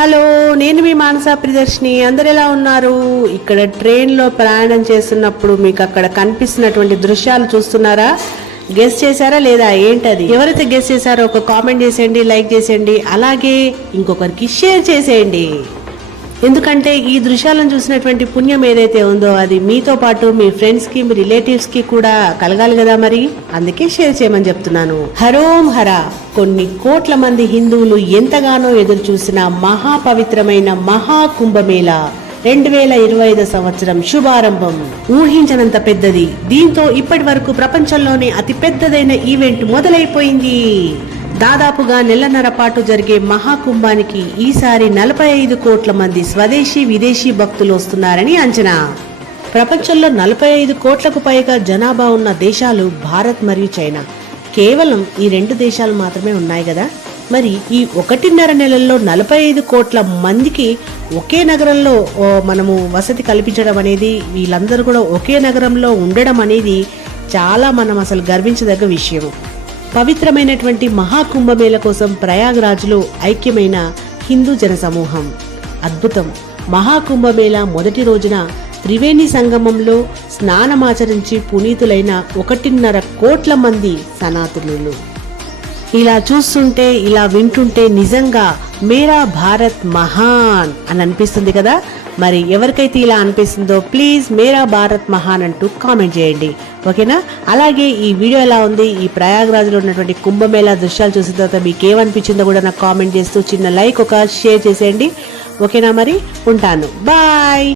Hello, నేను మీ మానస ప్రియదర్శిని. అందరు ఎలా ఉన్నారు? ఇక్కడ ట్రైన్లో ప్రయాణం చేస్తున్నప్పుడు మీకు అక్కడ కనిపిస్తున్నటువంటి దృశ్యాలు చూస్తున్నారా? గెస్ చేశారా లేదా? ఏంటది? ఎవరైతే గెస్ చేశారో ఒక కామెంట్ చేసేయండి, లైక్ చేసేయండి, అలాగే ఇంకొకరికి షేర్ చేసేయండి. ఎందుకంటే ఈ దృశ్యాలను చూసినటువంటి పుణ్యం ఏదైతే ఉందో అది మీతో పాటు మీ ఫ్రెండ్స్ కి, మీ రిలేటివ్స్ కి కూడా కలగాలి కదా, మరి అందుకే షేర్ చేయమని చెప్తున్నాను. హరోం హర. కొన్ని కోట్ల మంది హిందువులు ఎంతగానో ఎదురు చూసిన మహాపవిత్రమైన మహాకుంభమేళా 2025 సంవత్సరం శుభారంభం ఊహించనంత పెద్దది. దీంతో ఇప్పటి వరకు ప్రపంచంలోనే అతి పెద్దదైన ఈవెంట్ మొదలైపోయింది. దాదాపుగా నెలన్నర పాటు జరిగే మహాకుంభానికి ఈసారి 45 కోట్ల మంది స్వదేశీ, విదేశీ భక్తులు వస్తున్నారని అంచనా. ప్రపంచంలో 45 కోట్లకు పైగా జనాభా ఉన్న దేశాలు భారత్ మరియు చైనా. కేవలం ఈ 2 దేశాలు మాత్రమే ఉన్నాయి కదా. మరి ఈ 1.5 నెలల్లో 45 కోట్ల మందికి ఒకే నగరంలో మనము వసతి కల్పించడం అనేది, వీళ్ళందరూ కూడా ఒకే నగరంలో ఉండడం అనేది చాలా మనం అసలు గర్వించదగ్గ విషయం. పవిత్రమైనటువంటి మహాకుంభమేళ కోసం ప్రయాగ్రాజ్లో ఐక్యమైన హిందూ జన సమూహం. అద్భుతం. మహాకుంభమేళ మొదటి రోజున త్రివేణి సంగమంలో స్నానమాచరించి పునీతులైన 1.5 కోట్ల మంది సనాతనులు. ఇలా చూస్తుంటే, ఇలా వింటుంటే నిజంగా మేరా భారత్ మహాన్ అని అనిపిస్తుంది కదా. మరి ఎవరికైతే ఇలా అనిపిస్తుందో ప్లీజ్ మేరా భారత్ మహాన్ అంటూ కామెంట్ చేయండి, ఓకేనా? అలాగే ఈ వీడియో ఎలా ఉంది, ఈ ప్రయాగ్రాజ్లో ఉన్నటువంటి కుంభమేళా దృశ్యాలు చూసిన తర్వాత మీకు ఏమనిపించిందో కూడా నాకు కామెంట్ చేస్తూ చిన్న లైక్, ఒక షేర్ చేసేయండి, ఓకేనా? మరి ఉంటాను, బాయ్.